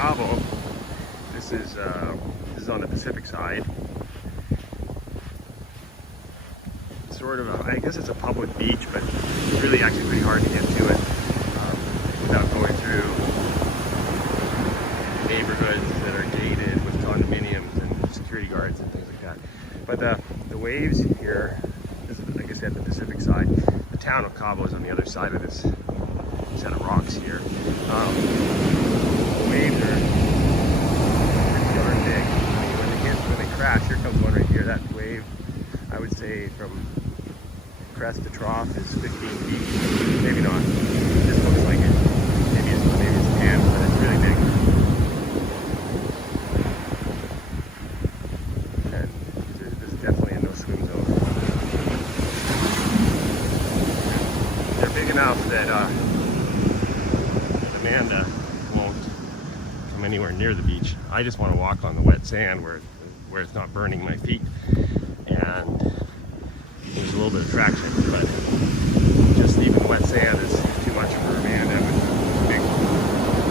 Cabo. This is on the Pacific side. Sort of, I guess it's a public beach, but it's really actually pretty hard to get to it without going through neighborhoods that are gated with condominiums and security guards and things like that. But the waves here, this is, like I said, the Pacific side. The town of Cabo is on the other side of this set of rocks here. The waves are pretty darn big. I mean, when they crash, here comes one right here. That wave, I would say from crest to trough is 15 feet. Maybe not. This looks like it. Maybe it's 10, but it's really big. And this is definitely a no swim zone. They're big enough that Amanda won't come anywhere near the beach. I just want to walk on the wet sand where it's not burning my feet. And there's a little bit of traction, but just even wet sand is too much for Amanda with big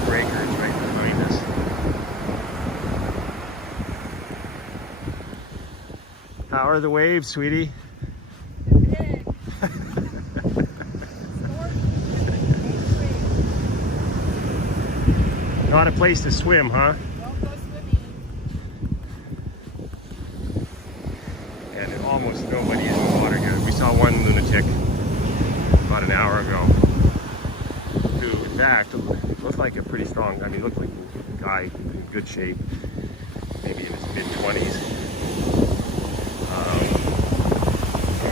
breakers right behind us. How are the waves, sweetie? Big. Not a place to swim, huh? Don't go swimming. And almost nobody is in the water here. We saw one lunatic about an hour ago who, in fact, looked like a pretty strong, I mean, looked like a guy in good shape, maybe in his mid-20s.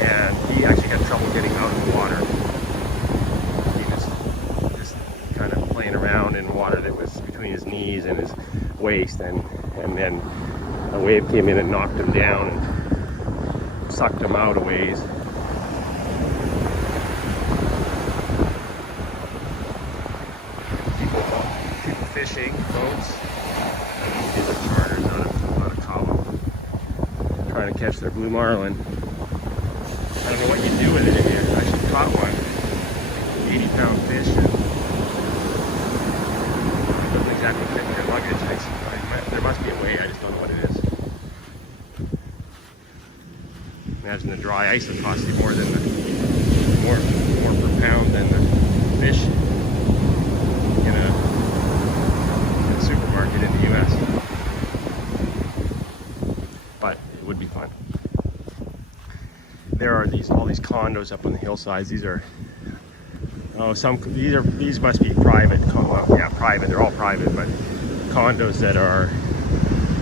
And he actually had trouble getting out of the water. He was just kind of playing around in water that was between his knees and his waist, and then a wave came in and knocked him down and sucked him out a ways. People fishing, boats. These are charters out of Cabo, trying to catch their blue marlin. I don't know what you do with it in here. I actually caught one. 80-pound fish. It doesn't exactly fit in your luggage. There must be a way, I just don't know what it is. Imagine the dry ice would cost you more than more per pound than the fish in a supermarket in the US. But it would be fun. There are all these condos up on the hillsides. These are these must be private. Well, yeah, private. They're all private, but condos that are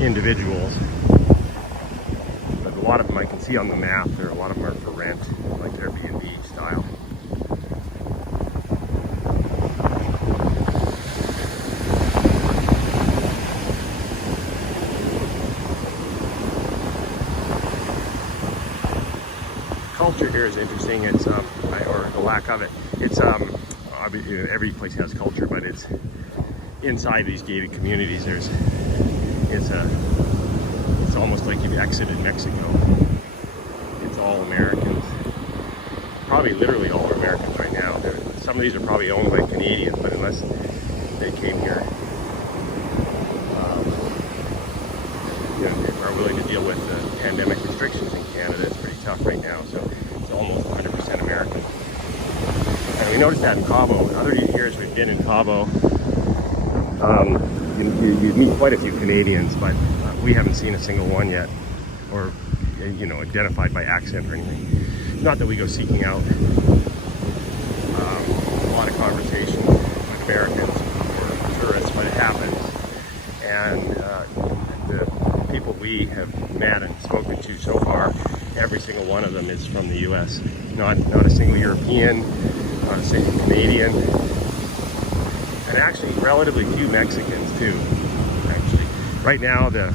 individuals. But a lot of them I can see on the map. A lot of them are for rent, like Airbnb style. Culture here is interesting. It's or the lack of it. It's obviously every place has culture, but it's inside these gated communities. It's almost like you've exited Mexico. It's all Americans, probably literally all Americans right now. Some of these are probably owned by Canadians, but unless they came here, are willing to deal with the pandemic restrictions in Canada, it's pretty tough right now. So it's almost 100% American. And we noticed that in Cabo. In other years we've been in Cabo, you meet quite a few Canadians, but we haven't seen a single one yet, or identified by accent or anything. Not that we go seeking out a lot of conversations with Americans or tourists, but it happens. And the people we have met and spoken to so far, every single one of them is from the U.S. Not a single European, not a single Canadian, and actually relatively few Mexicans too. Actually, right now the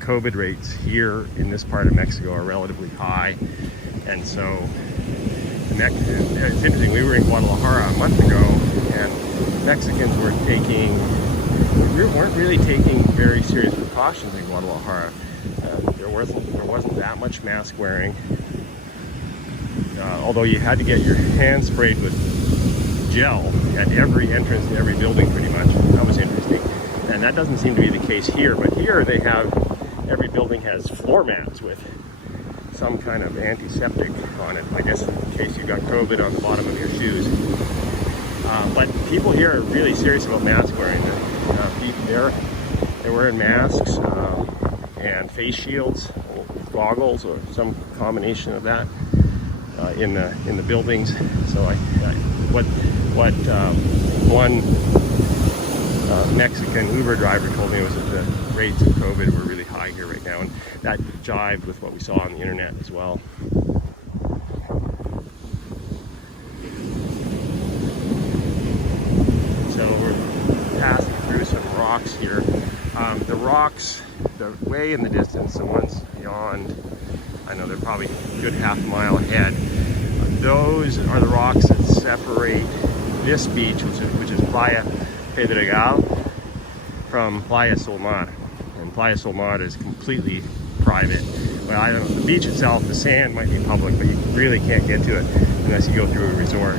COVID rates here in this part of Mexico are relatively high, and so it's interesting. We were in Guadalajara a month ago, and Mexicans weren't really taking very serious precautions in Guadalajara. There wasn't that much mask wearing, although you had to get your hands sprayed with gel at every entrance to every building pretty much. That was interesting. And that doesn't seem to be the case here, but here they have, every building has floor mats with some kind of antiseptic on it, I guess in case you got COVID on the bottom of your shoes. But people here are really serious about mask wearing. They're wearing masks and face shields, goggles, or some combination of that in the buildings. So what one Mexican Uber driver told me was that the rates of COVID were really high here right now, and that jived with what we saw on the internet as well. So we're passing through some rocks here. The rocks, the way in the distance, the ones beyond, I know they're probably a good half mile ahead. Those are the rocks that separate this beach, which is Playa Pedregal, from Playa Solmar. And Playa Solmar is completely private. Well, I don't know, the beach itself, the sand might be public, but you really can't get to it unless you go through a resort.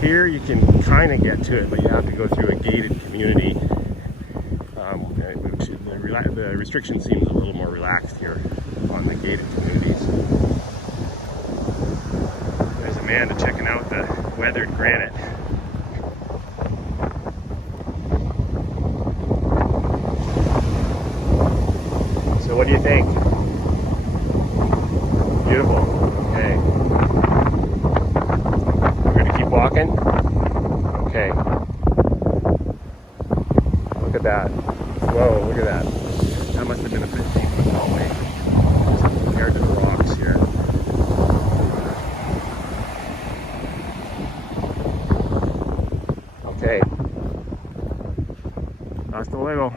Here you can kind of get to it, but you have to go through a gated community, which the restriction seems a little more relaxed here on the gated communities. There's Amanda checking out the weathered granite. So what do you think? Beautiful. Okay. We're gonna keep walking? Okay. Look at that. Whoa, look at that. That must have been a bit deep in the hallway compared to the rocks here. Okay. Hasta luego.